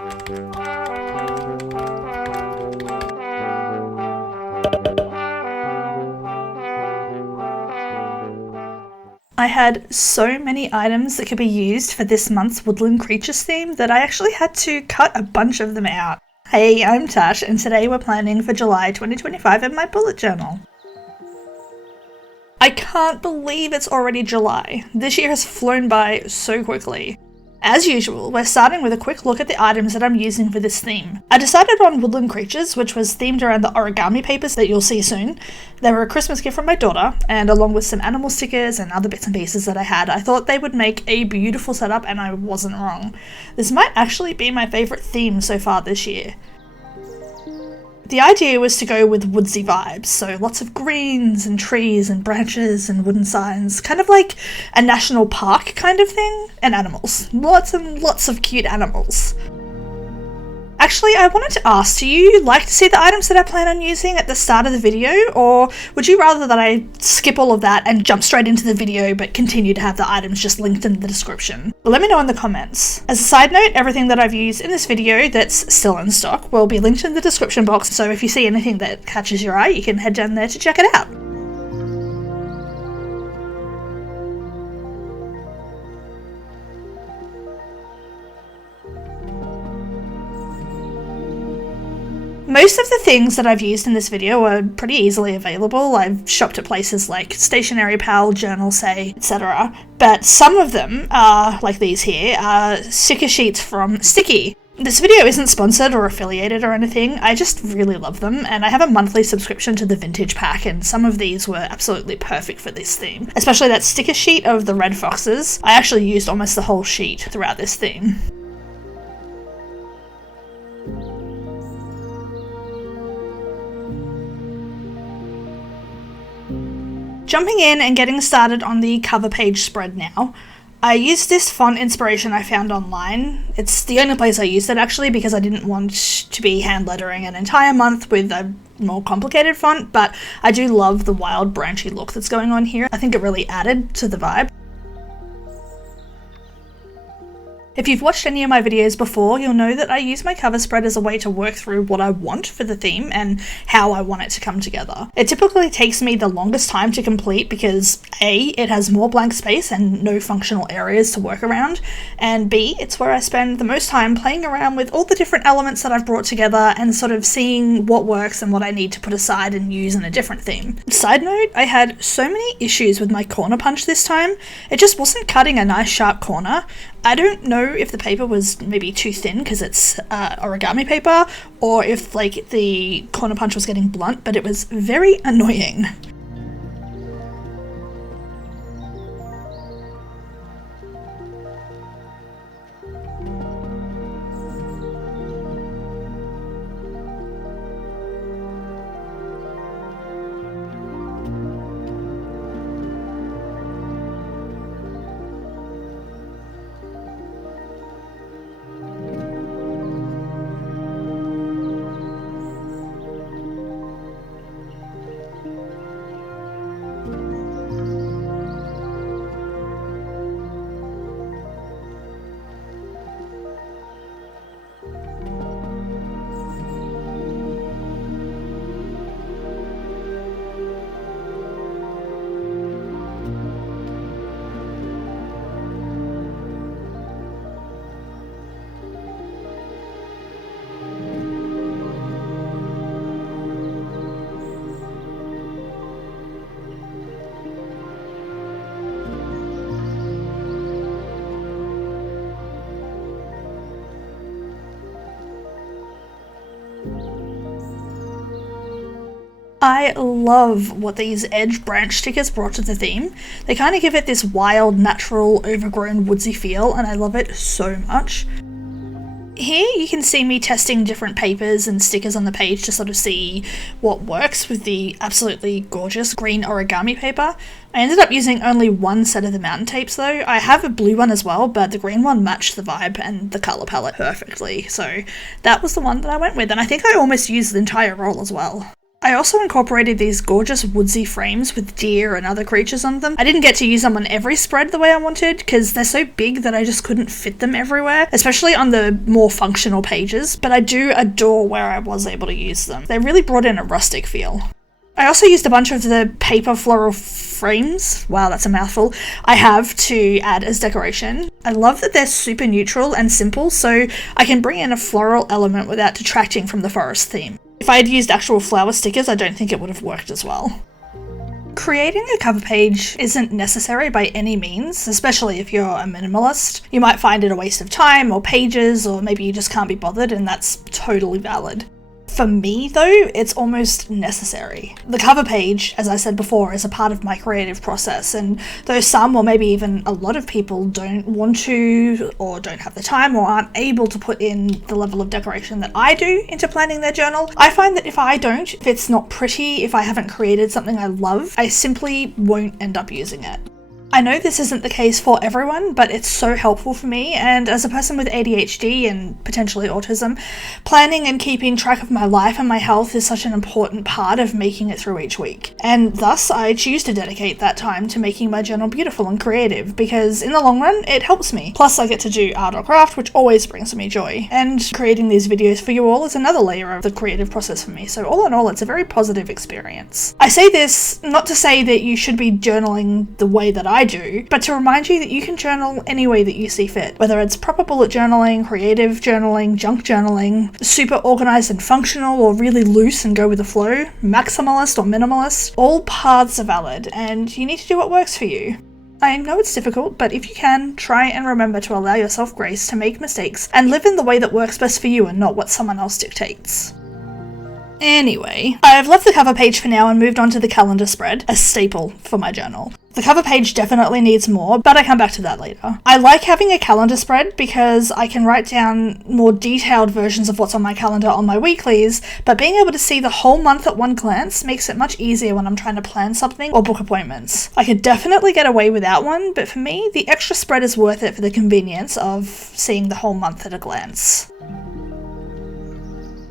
I had so many items that could be used for this month's Woodland Creatures theme that I actually had to cut a bunch of them out. Hey, I'm Tash, and today we're planning for July 2025 in my bullet journal. I can't believe it's already July. This year has flown by so quickly. As usual, we're starting with a quick look at the items that I'm using for this theme. I decided on Woodland Creatures, which was themed around the origami papers that you'll see soon. They were a Christmas gift from my daughter, and along with some animal stickers and other bits and pieces that I had, I thought they would make a beautiful setup, and I wasn't wrong. This might actually be my favourite theme so far this year. The idea was to go with woodsy vibes, so lots of greens and trees and branches and wooden signs, kind of like a national park kind of thing, and animals. Lots and lots of cute animals. Actually, I wanted to ask, do you like to see the items that I plan on using at the start of the video, or would you rather that I skip all of that and jump straight into the video but continue to have the items just linked in the description? But let me know in the comments. As a side note, everything that I've used in this video that's still in stock will be linked in the description box, so if you see anything that catches your eye, you can head down there to check it out. Most of the things that I've used in this video are pretty easily available. I've shopped at places like Stationery Pal, Journal Say, etc. But some of them, like these here, are sticker sheets from Tsuki. This video isn't sponsored or affiliated or anything, I just really love them, and I have a monthly subscription to the vintage pack, and some of these were absolutely perfect for this theme. Especially that sticker sheet of the red foxes. I actually used almost the whole sheet throughout this theme. Jumping in and getting started on the cover page spread now. I used this font inspiration I found online. It's the only place I used it actually because I didn't want to be hand lettering an entire month with a more complicated font, but I do love the wild branchy look that's going on here. I think it really added to the vibe. If you've watched any of my videos before, you'll know that I use my cover spread as a way to work through what I want for the theme and how I want it to come together. It typically takes me the longest time to complete because A, it has more blank space and no functional areas to work around, and B, it's where I spend the most time playing around with all the different elements that I've brought together and sort of seeing what works and what I need to put aside and use in a different theme. Side note, I had so many issues with my corner punch this time. It just wasn't cutting a nice sharp corner. I don't know if the paper was maybe too thin because it's origami paper, or if like the corner punch was getting blunt, but it was very annoying. I love what these edge branch stickers brought to the theme. They kind of give it this wild, natural, overgrown, woodsy feel, and I love it so much. Here you can see me testing different papers and stickers on the page to sort of see what works with the absolutely gorgeous green origami paper. I ended up using only one set of the mountain tapes though. I have a blue one as well, but the green one matched the vibe and the colour palette perfectly, so that was the one that I went with, and I think I almost used the entire roll as well. I also incorporated these gorgeous woodsy frames with deer and other creatures on them. I didn't get to use them on every spread the way I wanted because they're so big that I just couldn't fit them everywhere, especially on the more functional pages, but I do adore where I was able to use them. They really brought in a rustic feel. I also used a bunch of the paper floral frames, wow that's a mouthful, I have to add as decoration. I love that they're super neutral and simple, so I can bring in a floral element without detracting from the forest theme. If I had used actual flower stickers, I don't think it would have worked as well. Creating a cover page isn't necessary by any means, especially if you're a minimalist. You might find it a waste of time or pages, or maybe you just can't be bothered, and that's totally valid. For me, though, it's almost necessary. The cover page, as I said before, is a part of my creative process, and though some, or maybe even a lot of people, don't want to, or don't have the time, or aren't able to put in the level of decoration that I do into planning their journal, I find that if I don't, if it's not pretty, if I haven't created something I love, I simply won't end up using it. I know this isn't the case for everyone, but it's so helpful for me, and as a person with ADHD and potentially autism, planning and keeping track of my life and my health is such an important part of making it through each week. And thus, I choose to dedicate that time to making my journal beautiful and creative, because in the long run, it helps me. Plus, I get to do art or craft, which always brings me joy. And creating these videos for you all is another layer of the creative process for me, so all in all, it's a very positive experience. I say this not to say that you should be journaling the way that I do, but to remind you that you can journal any way that you see fit, whether it's proper bullet journaling, creative journaling, junk journaling, super organized and functional, or really loose and go with the flow, maximalist or minimalist. All paths are valid, and you need to do what works for you. I know it's difficult, but if you can, try and remember to allow yourself grace to make mistakes and live in the way that works best for you and not what someone else dictates. Anyway, I've left the cover page for now and moved on to the calendar spread, a staple for my journal. The cover page definitely needs more, but I come back to that later. I like having a calendar spread because I can write down more detailed versions of what's on my calendar on my weeklies, but being able to see the whole month at one glance makes it much easier when I'm trying to plan something or book appointments. I could definitely get away without one, but for me, the extra spread is worth it for the convenience of seeing the whole month at a glance.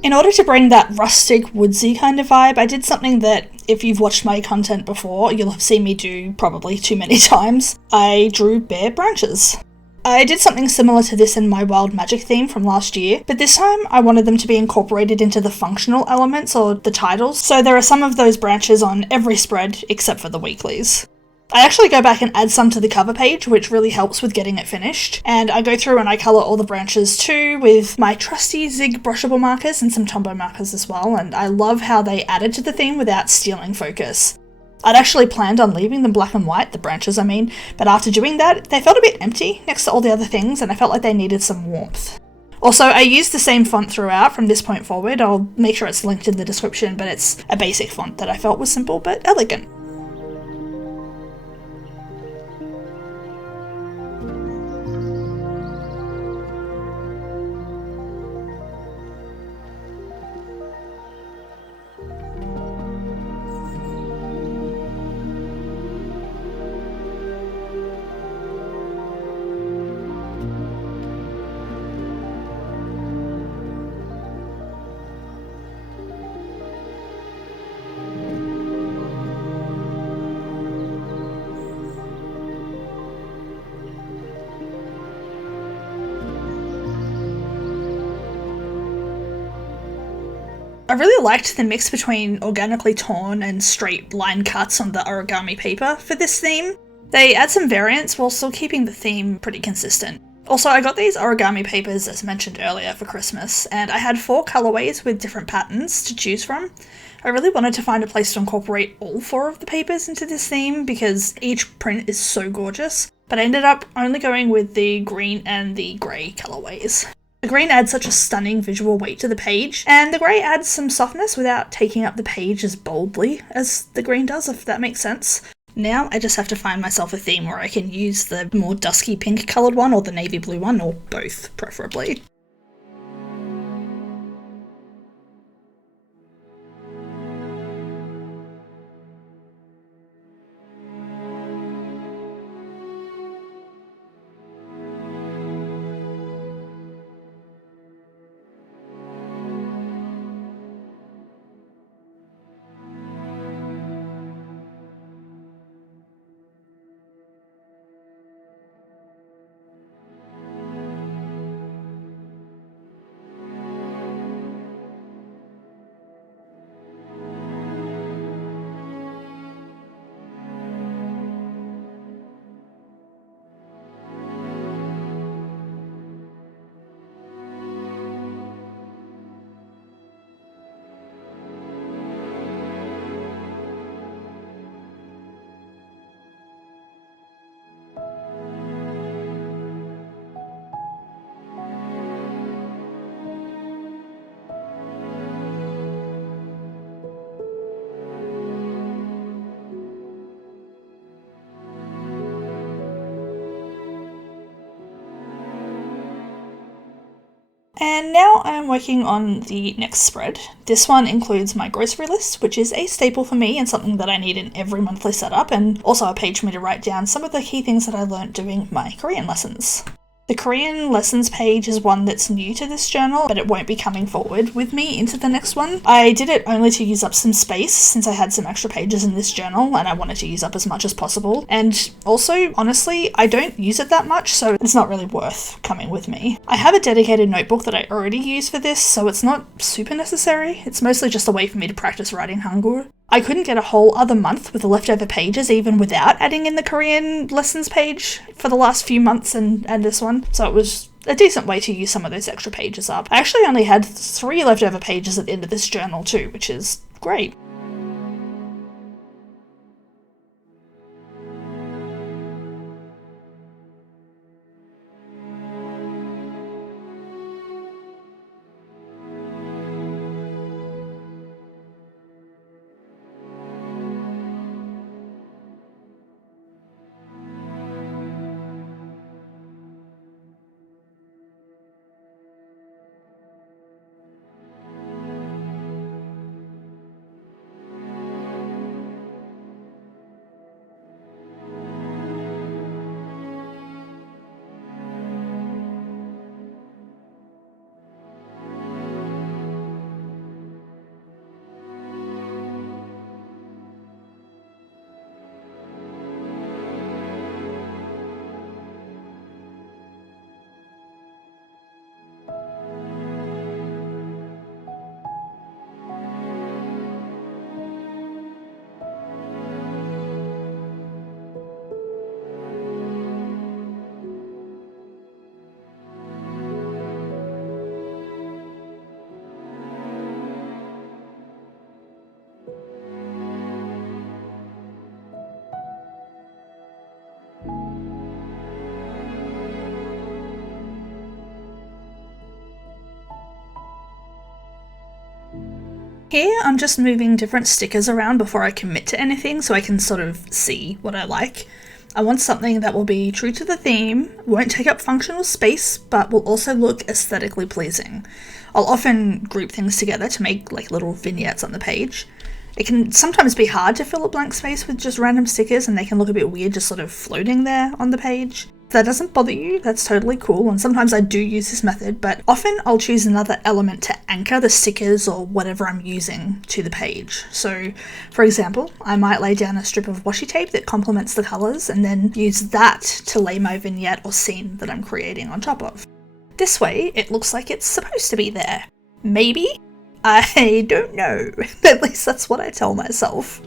In order to bring that rustic, woodsy kind of vibe, I did something that, if you've watched my content before, you'll have seen me do probably too many times. I drew bare branches. I did something similar to this in my Wild Magic theme from last year, but this time I wanted them to be incorporated into the functional elements or the titles, so there are some of those branches on every spread except for the weeklies. I actually go back and add some to the cover page, which really helps with getting it finished, and I go through and I colour all the branches too with my trusty Zig brushable markers and some Tombow markers as well, and I love how they added to the theme without stealing focus. I'd actually planned on leaving them black and white, the branches I mean, but after doing that, they felt a bit empty next to all the other things and I felt like they needed some warmth. Also, I used the same font throughout from this point forward. I'll make sure it's linked in the description, but it's a basic font that I felt was simple but elegant. I really liked the mix between organically torn and straight line cuts on the origami paper for this theme. They add some variance while still keeping the theme pretty consistent. Also, I got these origami papers as mentioned earlier for Christmas, and I had 4 colorways with different patterns to choose from. I really wanted to find a place to incorporate all 4 of the papers into this theme because each print is so gorgeous, but I ended up only going with the green and the grey colorways. The green adds such a stunning visual weight to the page, and the grey adds some softness without taking up the page as boldly as the green does, if that makes sense. Now I just have to find myself a theme where I can use the more dusky pink coloured one or the navy blue one, or both preferably. And now I'm working on the next spread. This one includes my grocery list, which is a staple for me and something that I need in every monthly setup, and also a page for me to write down some of the key things that I learned doing my Korean lessons. The Korean lessons page is one that's new to this journal, but it won't be coming forward with me into the next one. I did it only to use up some space since I had some extra pages in this journal and I wanted to use up as much as possible. And also, honestly, I don't use it that much, so it's not really worth coming with me. I have a dedicated notebook that I already use for this, so it's not super necessary. It's mostly just a way for me to practice writing Hangul. I couldn't get a whole other month with the leftover pages even without adding in the Korean lessons page for the last few months and this one, so it was a decent way to use some of those extra pages up. I actually only had 3 leftover pages at the end of this journal too, which is great. Here I'm just moving different stickers around before I commit to anything so I can sort of see what I like. I want something that will be true to the theme, won't take up functional space, but will also look aesthetically pleasing. I'll often group things together to make like little vignettes on the page. It can sometimes be hard to fill a blank space with just random stickers and they can look a bit weird just sort of floating there on the page. If that doesn't bother you, that's totally cool, and sometimes I do use this method, but often I'll choose another element to anchor the stickers or whatever I'm using to the page. So, for example, I might lay down a strip of washi tape that complements the colours and then use that to lay my vignette or scene that I'm creating on top of. This way, it looks like it's supposed to be there. Maybe? I don't know. At least that's what I tell myself.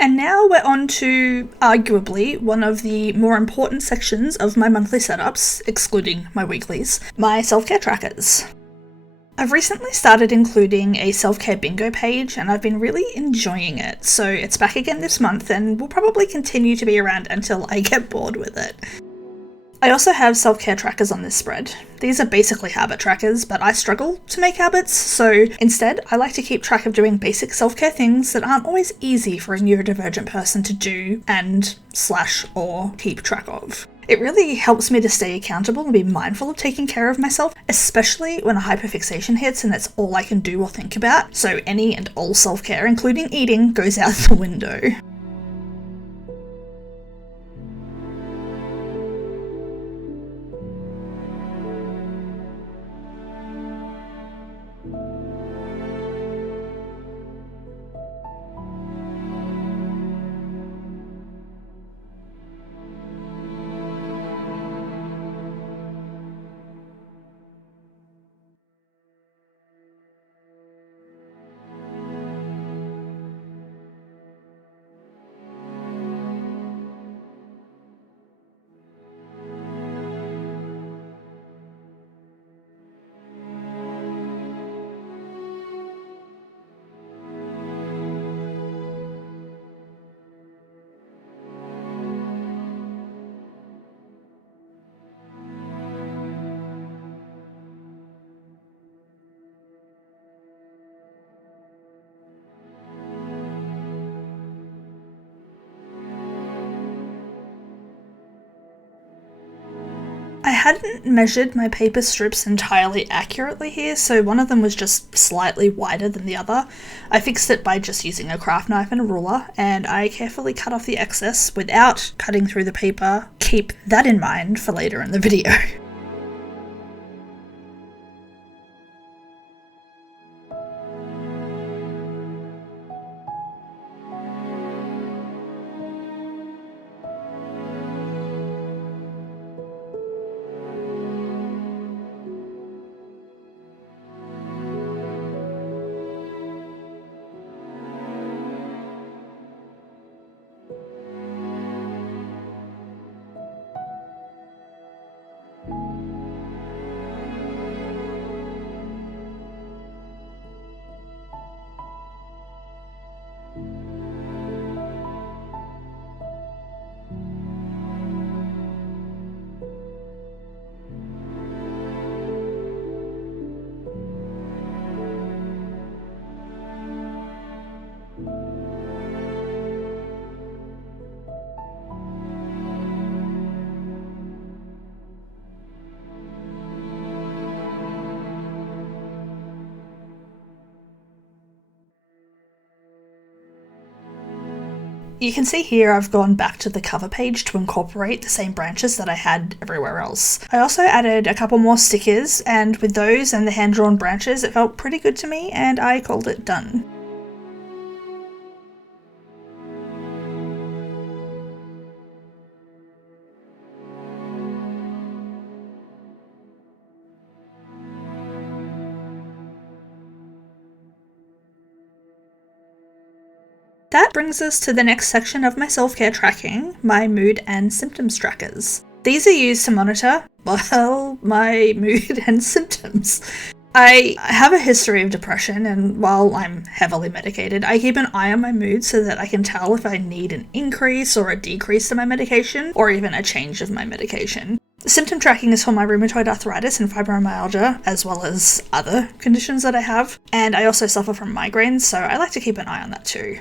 And now we're on to, arguably, one of the more important sections of my monthly setups, excluding my weeklies, my self-care trackers. I've recently started including a self-care bingo page and I've been really enjoying it, so it's back again this month and will probably continue to be around until I get bored with it. I also have self-care trackers on this spread. These are basically habit trackers, but I struggle to make habits, so instead I like to keep track of doing basic self-care things that aren't always easy for a neurodivergent person to do and or keep track of. It really helps me to stay accountable and be mindful of taking care of myself, especially when a hyperfixation hits and that's all I can do or think about, so any and all self-care, including eating, goes out the window. hadn't measured my paper strips entirely accurately here, so one of them was just slightly wider than the other. I fixed it by just using a craft knife and a ruler, and I carefully cut off the excess without cutting through the paper. Keep that in mind for later in the video. You can see here I've gone back to the cover page to incorporate the same branches that I had everywhere else. I also added a couple more stickers, and with those and the hand-drawn branches it felt pretty good to me, and I called it done. That brings us to the next section of my self-care tracking, my mood and symptoms trackers. These are used to monitor, well, my mood and symptoms. I have a history of depression, and while I'm heavily medicated, I keep an eye on my mood so that I can tell if I need an increase or a decrease to my medication, or even a change of my medication. Symptom tracking is for my rheumatoid arthritis and fibromyalgia, as well as other conditions that I have, and I also suffer from migraines, so I like to keep an eye on that too.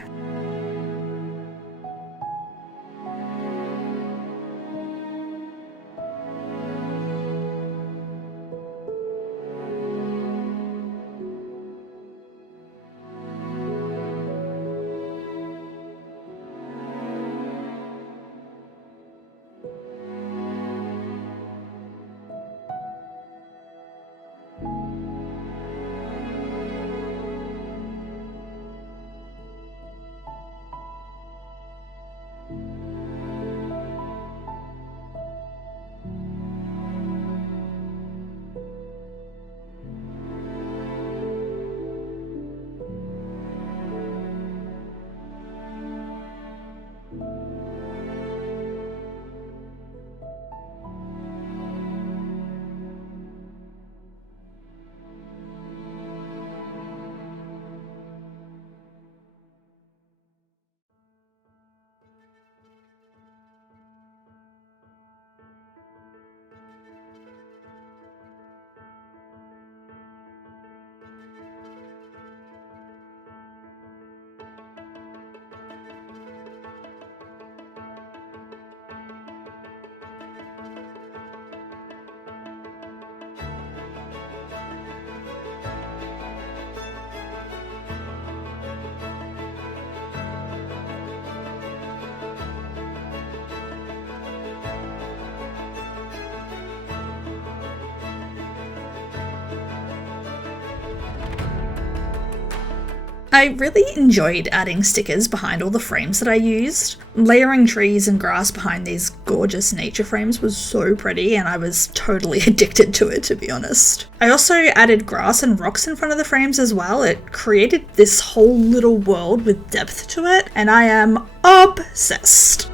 I really enjoyed adding stickers behind all the frames that I used. Layering trees and grass behind these gorgeous nature frames was so pretty, and I was totally addicted to it, to be honest. I also added grass and rocks in front of the frames as well. It created this whole little world with depth to it, and I am obsessed.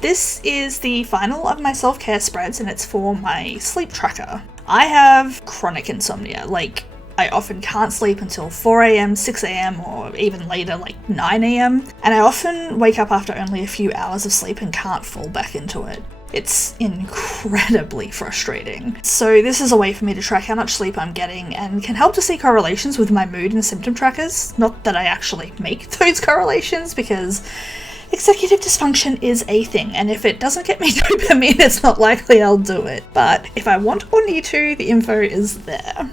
This is the final of my self-care spreads, and it's for my sleep tracker. I have chronic insomnia, like I often can't sleep until 4 a.m, 6 a.m, or even later, like 9 a.m, and I often wake up after only a few hours of sleep and can't fall back into it. It's incredibly frustrating. So this is a way for me to track how much sleep I'm getting and can help to see correlations with my mood and symptom trackers. Not that I actually make those correlations, because executive dysfunction is a thing, and if it doesn't get me dopamine, it's not likely I'll do it. But if I want or need to, the info is there.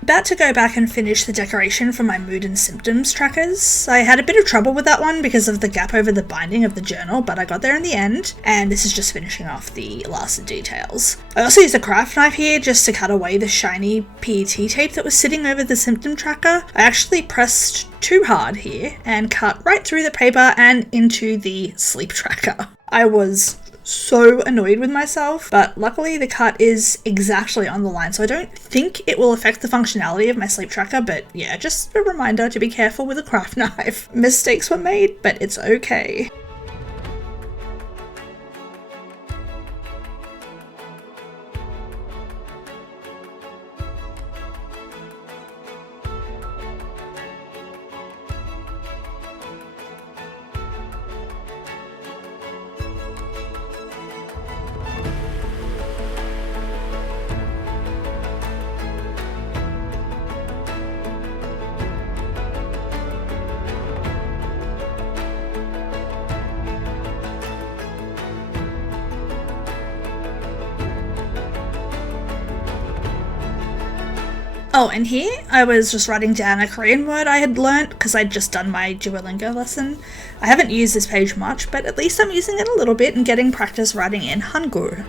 About to go back and finish the decoration for my mood and symptoms trackers. I had a bit of trouble with that one because of the gap over the binding of the journal, but I got there in the end, and this is just finishing off the last details. I also used a craft knife here just to cut away the shiny PET tape that was sitting over the symptom tracker. I actually pressed too hard here and cut right through the paper and into the sleep tracker. I was so annoyed with myself, but luckily the cut is exactly on the line, so I don't think it will affect the functionality of my sleep tracker, but yeah, just a reminder to be careful with a craft knife. Mistakes were made, but it's okay. Oh, and here I was just writing down a Korean word I had learnt because I'd just done my Duolingo lesson. I haven't used this page much, but at least I'm using it a little bit and getting practice writing in Hangul.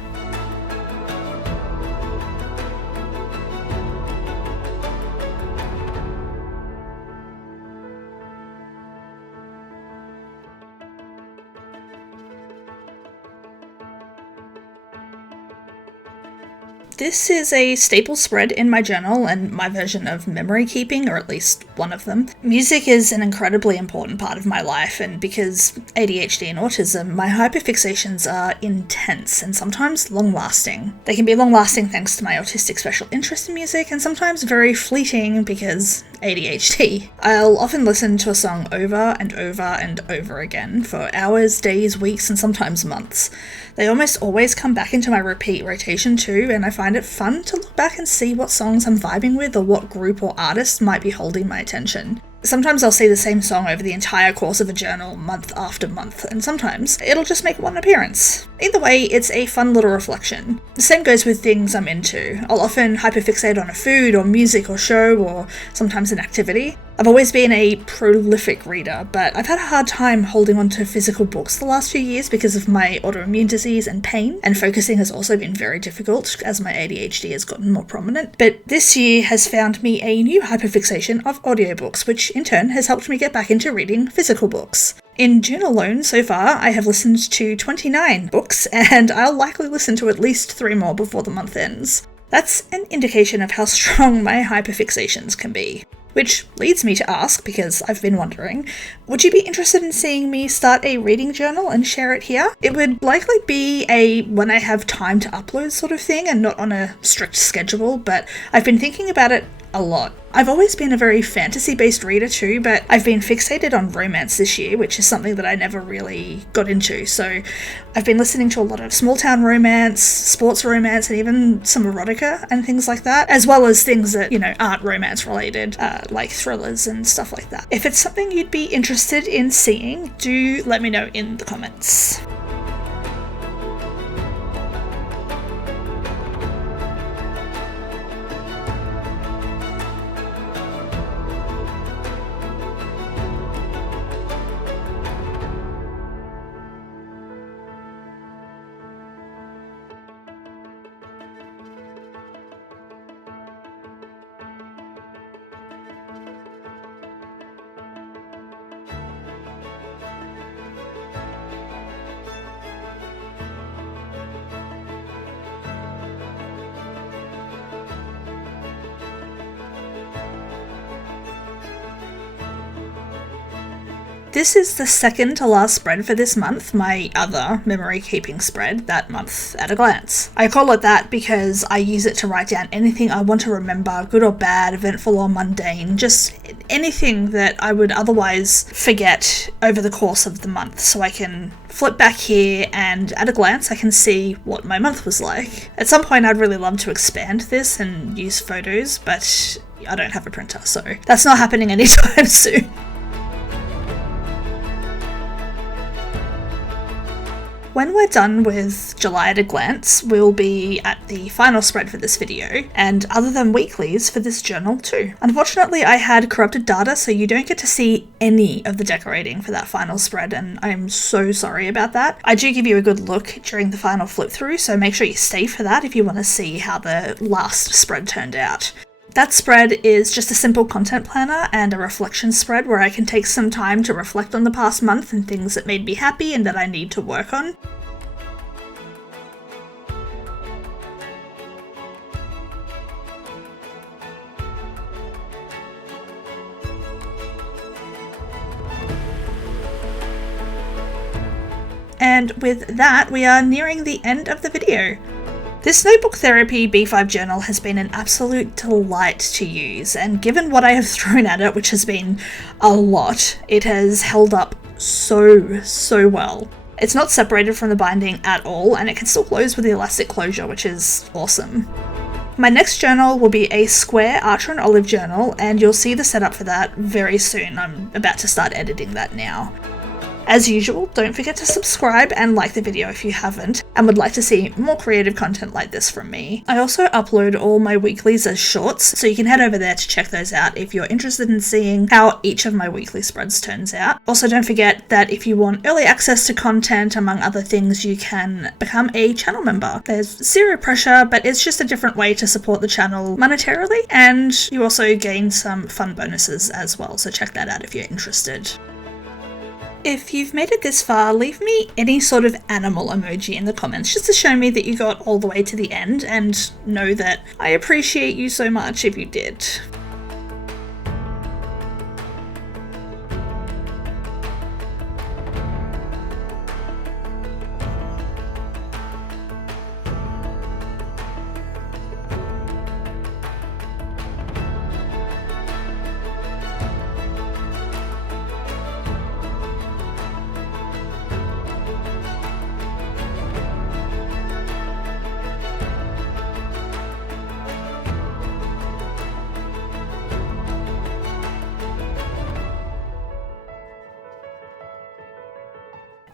This is a staple spread in my journal and my version of memory keeping, or at least one of them. Music is an incredibly important part of my life, and because ADHD and autism, my hyperfixations are intense and sometimes long-lasting. They can be long-lasting thanks to my autistic special interest in music, and sometimes very fleeting because ADHD. I'll often listen to a song over and over and over again for hours, days, weeks, and sometimes months. They almost always come back into my repeat rotation too, and I find it fun to look back and see what songs I'm vibing with or what group or artist might be holding my attention. Sometimes I'll see the same song over the entire course of a journal, month after month, and sometimes it'll just make one appearance. Either way, it's a fun little reflection. The same goes with things I'm into. I'll often hyperfixate on a food or music or show, or sometimes an activity. I've always been a prolific reader, but I've had a hard time holding on to physical books the last few years because of my autoimmune disease and pain, and focusing has also been very difficult as my ADHD has gotten more prominent. But this year has found me a new hyperfixation of audiobooks, which in turn has helped me get back into reading physical books. In June alone, so far, I have listened to 29 books, and I'll likely listen to at least 3 more before the month ends. That's an indication of how strong my hyperfixations can be. Which leads me to ask, because I've been wondering, would you be interested in seeing me start a reading journal and share it here? It would likely be a when I have time to upload sort of thing and not on a strict schedule, but I've been thinking about it a lot. I've always been a very fantasy-based reader too, but I've been fixated on romance this year, which is something that I never really got into. So I've been listening to a lot of small-town romance, sports romance, and even some erotica and things like that, as well as things that, aren't romance-related, like thrillers and stuff like that. If it's something you'd be interested in seeing, do let me know in the comments. This is the second to last spread for this month, my other memory keeping spread, that month at a glance. I call it that because I use it to write down anything I want to remember, good or bad, eventful or mundane, just anything that I would otherwise forget over the course of the month, so I can flip back here and at a glance I can see what my month was like. At some point I'd really love to expand this and use photos, but I don't have a printer, so that's not happening anytime soon. When we're done with July at a glance, we'll be at the final spread for this video, and other than weeklies, for this journal too. Unfortunately, I had corrupted data, so you don't get to see any of the decorating for that final spread, and I'm so sorry about that. I do give you a good look during the final flip through, so make sure you stay for that if you want to see how the last spread turned out. That spread is just a simple content planner and a reflection spread where I can take some time to reflect on the past month and things that made me happy and that I need to work on. And with that, we are nearing the end of the video. This Notebook Therapy B5 journal has been an absolute delight to use, and given what I have thrown at it, which has been a lot, it has held up so well. It's not separated from the binding at all, and it can still close with the elastic closure, which is awesome. My next journal will be a square Archer and Olive journal, and you'll see the setup for that very soon. I'm about to start editing that now. As usual, don't forget to subscribe and like the video if you haven't and would like to see more creative content like this from me. I also upload all my weeklies as shorts, so you can head over there to check those out if you're interested in seeing how each of my weekly spreads turns out. Also, don't forget that if you want early access to content, among other things, you can become a channel member. There's zero pressure, but it's just a different way to support the channel monetarily, and you also gain some fun bonuses as well, so check that out if you're interested. If you've made it this far, leave me any sort of animal emoji in the comments just to show me that you got all the way to the end and know that I appreciate you so much if you did.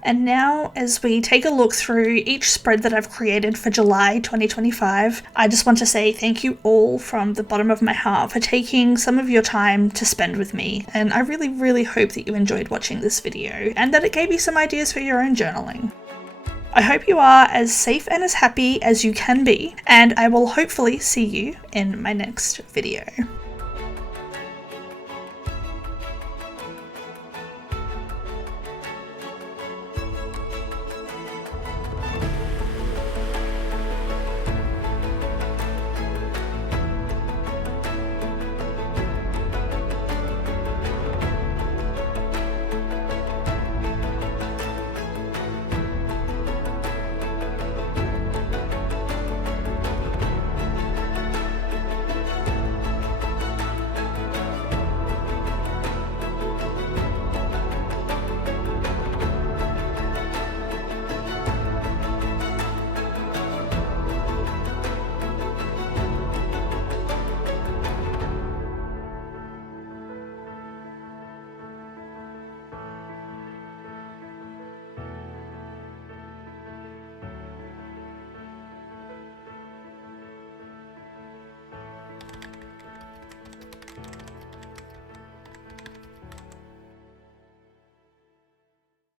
And now, as we take a look through each spread that I've created for July 2025, I just want to say thank you all from the bottom of my heart for taking some of your time to spend with me. And I really hope that you enjoyed watching this video and that it gave you some ideas for your own journaling. I hope you are as safe and as happy as you can be, and I will hopefully see you in my next video.